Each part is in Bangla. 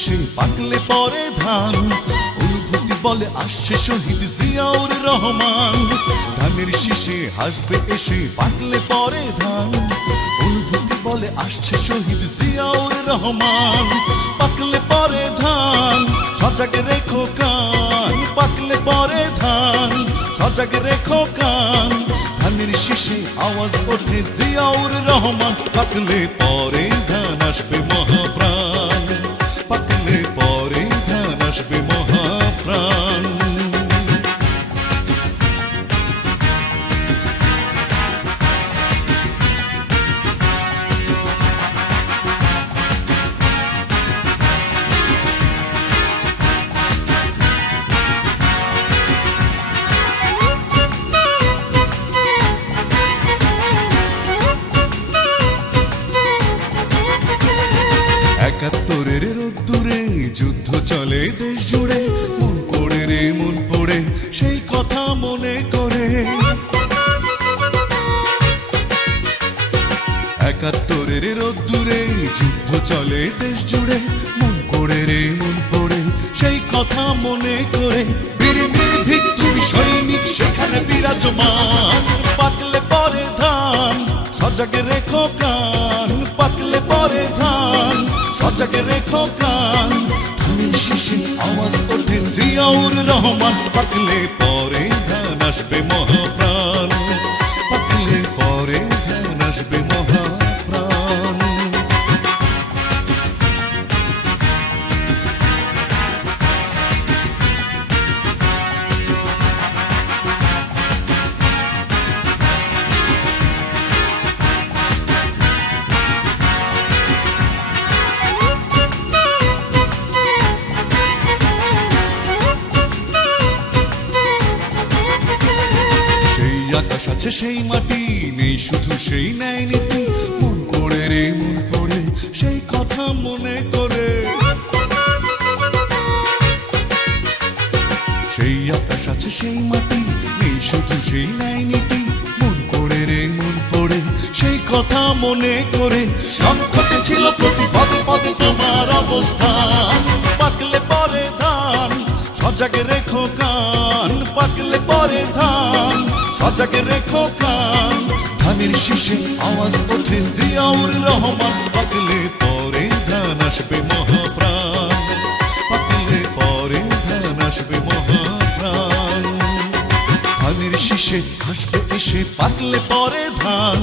শীষে পাকলে পরে ধান, অনুভূতি বলে আসছে শহীদ জিয়াউর রহমান। ধানের শীষে হাসবে এসে পাকলে পরে ধান, অনুভূতি বলে আসছে শহীদ জিয়াউর রহমান। পাকলে পরে ধান সজাগ রেখো কান, পাকলে পরে ধান সজাগ রেখো কান। ধানের শীষে আওয়াজ ওঠে জিয়াউর রহমান। পাকলে পরে ধান আসবে মহাপ্রাণ, পাকলে পরে ধান আসবে মহাপ্রাণ। একাত্তরের রোদ্দুরে যুদ্ধ চলে দেশ জুড়ে, মন পড়ে রে মন পড়ে সেই কথা মনে করে। একাত্তরের রোদ্দুরে যুদ্ধ চলে দেশ জুড়ে, মন পড়ে রে মন পড়ে সেই কথা মনে করে। বীর নির্ভীক তুমি সৈনিক সেখানে বিরাজমান। পাকলে পরে ধান সজাগ রেখো কান, পাকলে পরে ধান সজাগ রেখো কান। ধানের শীষে আওয়াজ ওঠে জিয়াউর রহমান। পাকলে পরে ধান আসবে মহাপ্রাণ, পাকলে পরে ধান আসবে মহাপ্রাণ। আকাশ আছে সেই মাটি নেই শুধু সেই ন্যায় নীতি, মন পড়ে রে মন পড়ে সেই কথা মনে করে। সেই আকাশ আছে সেই মাটি নেই শুধু সেই ন্যায় নীতি, মন পড়ে রে মন পড়ে সেই কথা মনে করে। সংকটে ছিল প্রতি পদে পদে তোমার অবস্থান। পাকলে পরে ধান সজাগ রেখো কান, পাকলে পরে ধান সজাগ রেখো কান। ধানের শীষে আওয়াজ ওঠে জিয়াউর রহমান। পাকলে পরে ধান আসবে মহাপ্রাণ, পাকলে পরে ধান আসবে মহাপ্রাণ। ধানের শীষে হাসবে এসে পাকলে পরে ধান,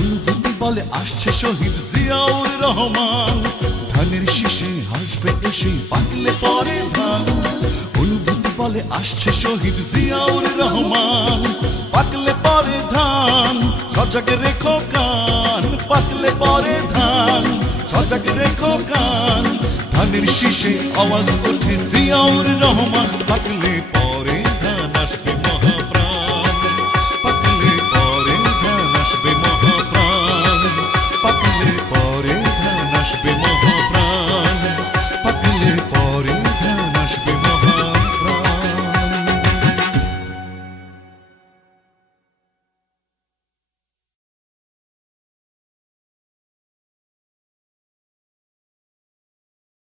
অনুভূতি বলে আসছে শহীদ জিয়াউর রহমান। ধানের শীষে হাসবে এসে পাকলে পরে ধান, অনুভূতি বলে আসছে শহীদ জিয়াউর রহমান। পাকলে পরে ধান সজাগ রেখো কান, পাকলে পরে ধান সজাগ রেখো কান। ধানের শীষে আওয়াজ ওঠে জিয়াউর রহমান। পাকলে